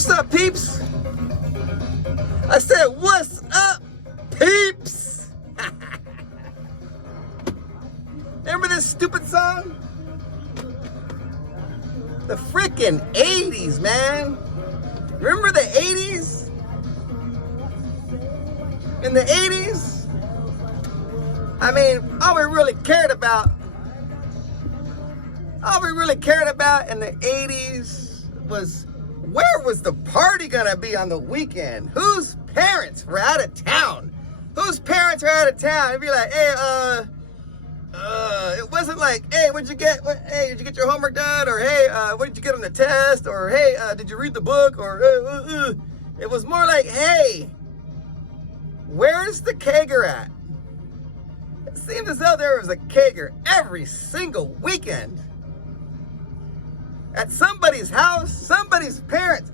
What's up, peeps? I said, what's up, peeps? Remember this stupid song? The freaking 80s, man. Remember the 80s? In the 80s, I mean, all we really cared about in the 80s was, where was the party gonna be on the weekend? Whose parents were out of town? It'd be like, hey, it wasn't like, hey, did you get your homework done? Or hey, what did you get on the test? Or hey, did you read the book? Or it was more like, hey, where's the kegger at? It seemed as though there was a kegger every single weekend. At somebody's house, somebody's parents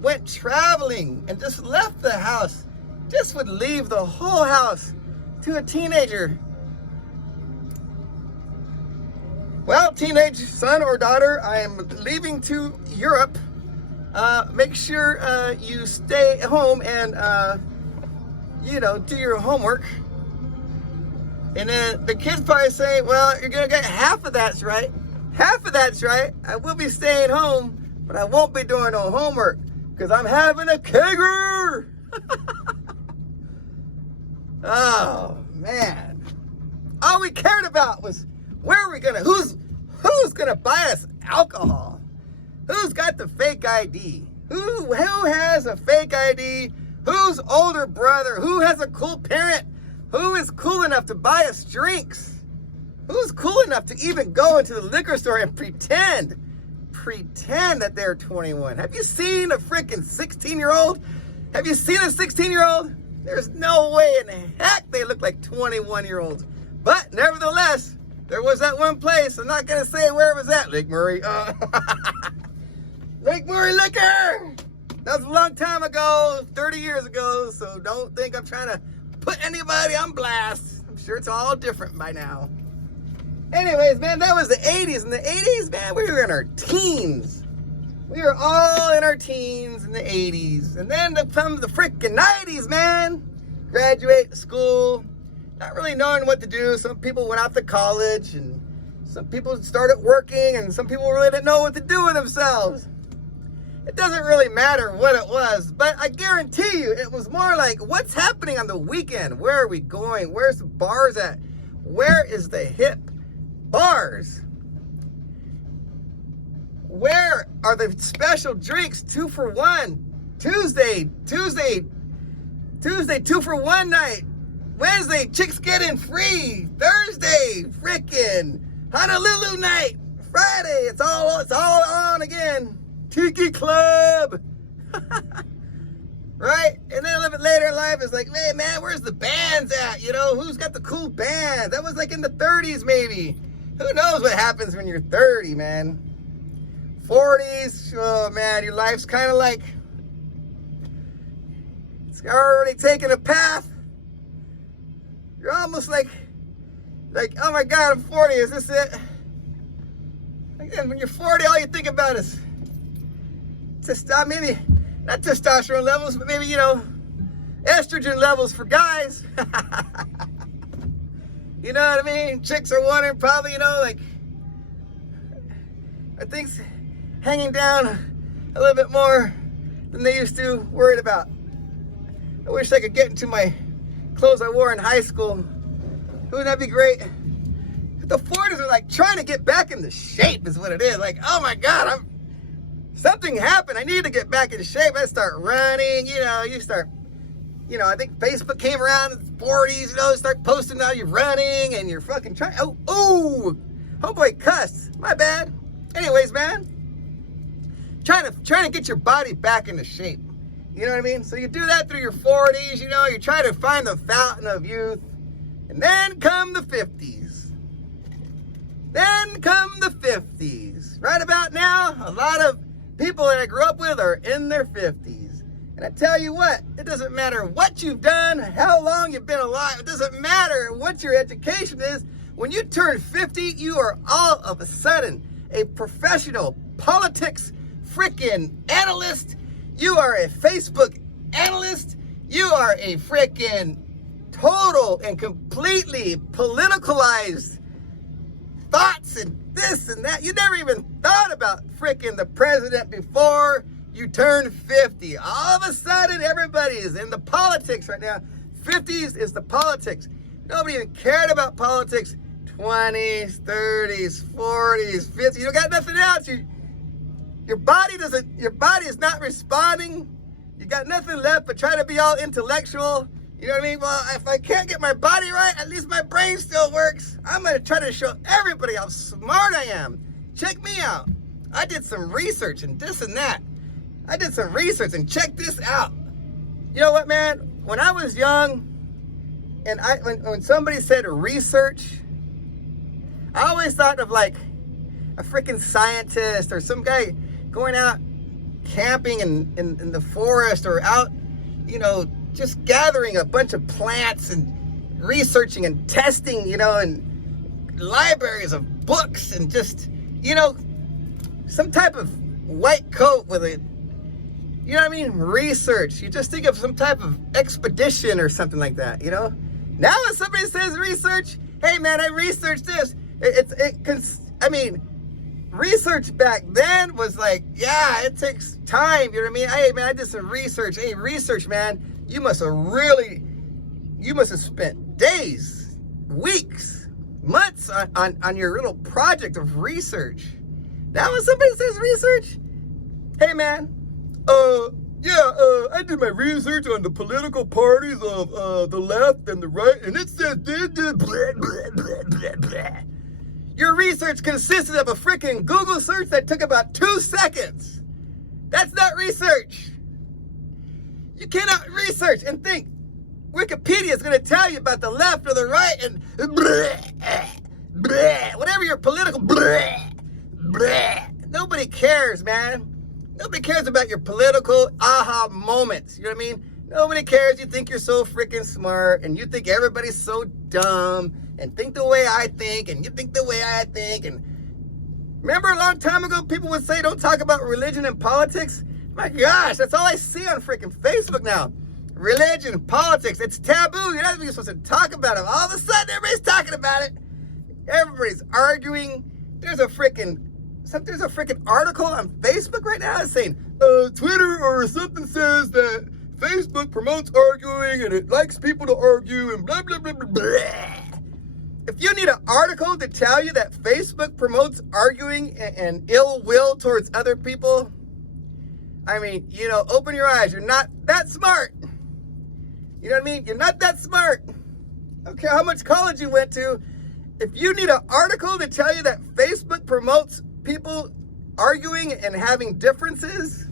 went traveling and just left the house, just would leave the whole house to a teenager. Well, teenage son or daughter, I am leaving to Europe. Make sure you stay home and, do your homework. And then the kids probably say, well, you're going to get half of that's right. Half of that's right. I will be staying home, but I won't be doing no homework because I'm having a kegger. Oh, man. All we cared about was who's going to buy us alcohol? Who's got the fake ID? Who has a fake ID? Whose older brother? Who has a cool parent? Who is cool enough to buy us drinks? Who's cool enough to even go into the liquor store and pretend that they're 21? Have you seen a freaking 16-year-old? Have you seen a 16-year-old? There's no way in the heck they look like 21-year-olds. But nevertheless, there was that one place. I'm not going to say where it was at. Lake Murray. Lake Murray Liquor. That was a long time ago, 30 years ago. So don't think I'm trying to put anybody on blast. I'm sure it's all different by now. Anyways, man, that was the 80s. In the 80s, man, we were in our teens. We were all in our teens in the 80s. And then comes the freaking 90s, man. Graduate school, not really knowing what to do. Some people went off to college, and some people started working, and some people really didn't know what to do with themselves. It doesn't really matter what it was, but I guarantee you it was more like, what's happening on the weekend? Where are we going? Where's the bars at? Where is the hip bars? Where are the special drinks? 2 for 1. Tuesday, 2 for 1 night. Wednesday, chicks getting free. Thursday, frickin' Honolulu night. Friday, it's all on again. Tiki Club. Right? And then a little bit later in life, it's like, hey, man, where's the bands at? Who's got the cool bands? That was like in the 30s, maybe. Who knows what happens when you're 30, man? 40s, oh, man, your life's kind of like, it's already taken a path. You're almost like, oh, my God, I'm 40. Is this it? Again, when you're 40, all you think about is maybe not testosterone levels, but maybe, estrogen levels for guys. You know what I mean? Chicks are wondering probably, I think hanging down a little bit more than they used to, worried about. I wish I could get into my clothes I wore in high school. Wouldn't that be great? The 40s are like trying to get back into shape is what it is. Like, oh my God, something happened. I need to get back in shape. I start running, you start, I think Facebook came around in the 40s, start posting now you're running and you're fucking trying. Oh, homeboy cussed. My bad. Anyways, man, trying to get your body back into shape. You know what I mean? So you do that through your 40s, you try to find the fountain of youth. And then come the 50s. Right about now, a lot of people that I grew up with are in their 50s. And I tell you what, it doesn't matter what you've done, how long you've been alive. It doesn't matter what your education is. When you turn 50, you are all of a sudden a professional politics freaking analyst. You are a Facebook analyst. You are a freaking total and completely politicalized thoughts and this and that. You never even thought about freaking the president before you turned 50. All of a sudden, everybody is in the politics right now. 50s is the politics. Nobody even cared about politics. 20s, 30s, 40s, 50s. You don't got nothing else. Your body is not responding. You got nothing left but try to be all intellectual. You know what I mean? Well, if I can't get my body right, at least my brain still works. I'm going to try to show everybody how smart I am. Check me out. I did some research and this and that. I did some research and check this out. You know what, man? When I was young, and when somebody said research, I always thought of like a freaking scientist or some guy going out camping in the forest or out, you know, just gathering a bunch of plants and researching and testing, you know, and libraries of books and just, you know, some type of white coat with a, you know what I mean, research. You just think of some type of expedition or something like that, you know. Now when somebody says research, hey man, I researched this. I mean, research back then was like, yeah, it takes time, you know what I mean? Hey man, I did some research. Hey, research, man, you must have spent days, weeks, months on your little project of research. Now when somebody says research, hey man, I did my research on the political parties of the left and the right, and it says blah, blah, blah, blah, blah. Your research consisted of a freaking Google search that took about 2 seconds. That's not research. You cannot research and think Wikipedia is going to tell you about the left or the right and blah, blah, whatever your political blah, blah. Nobody cares, man. Nobody cares about your political aha moments. You know what I mean? Nobody cares. You think you're so freaking smart and you think everybody's so dumb and think the way I think and you think the way I think. And remember a long time ago, people would say, don't talk about religion and politics. My gosh, that's all I see on freaking Facebook now. Religion, politics, it's taboo. You're not even supposed to talk about it. All of a sudden, everybody's talking about it. Everybody's arguing. There's a freaking article on Facebook right now that's saying Twitter or something says that Facebook promotes arguing and it likes people to argue and blah, blah, blah, blah, blah. If you need an article to tell you that Facebook promotes arguing and ill will towards other people, I mean, you know, open your eyes. You're not that smart. You know what I mean? You're not that smart. I don't care how much college you went to. If you need an article to tell you that Facebook promotes people arguing and having differences,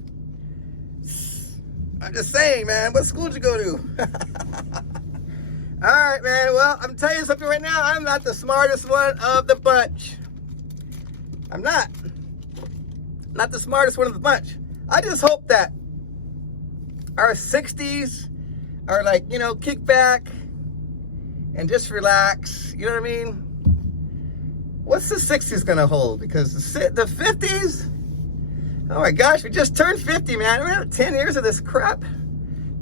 I'm just saying, man, what school did you go to? All right, man, well, I'm telling you something right now. I'm not the smartest one of the bunch. I'm not the smartest one of the bunch. I just hope that our 60s are like, you know, kick back and just relax. You know what I mean? What's the 60s gonna hold? Because the 50s, oh my gosh, we just turned 50, man. We have 10 years of this crap.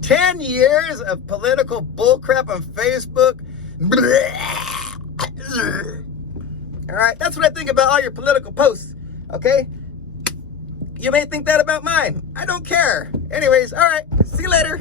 10 years of political bullcrap on Facebook. All right, that's what I think about all your political posts, okay? You may think that about mine. I don't care. Anyways, all right, see you later.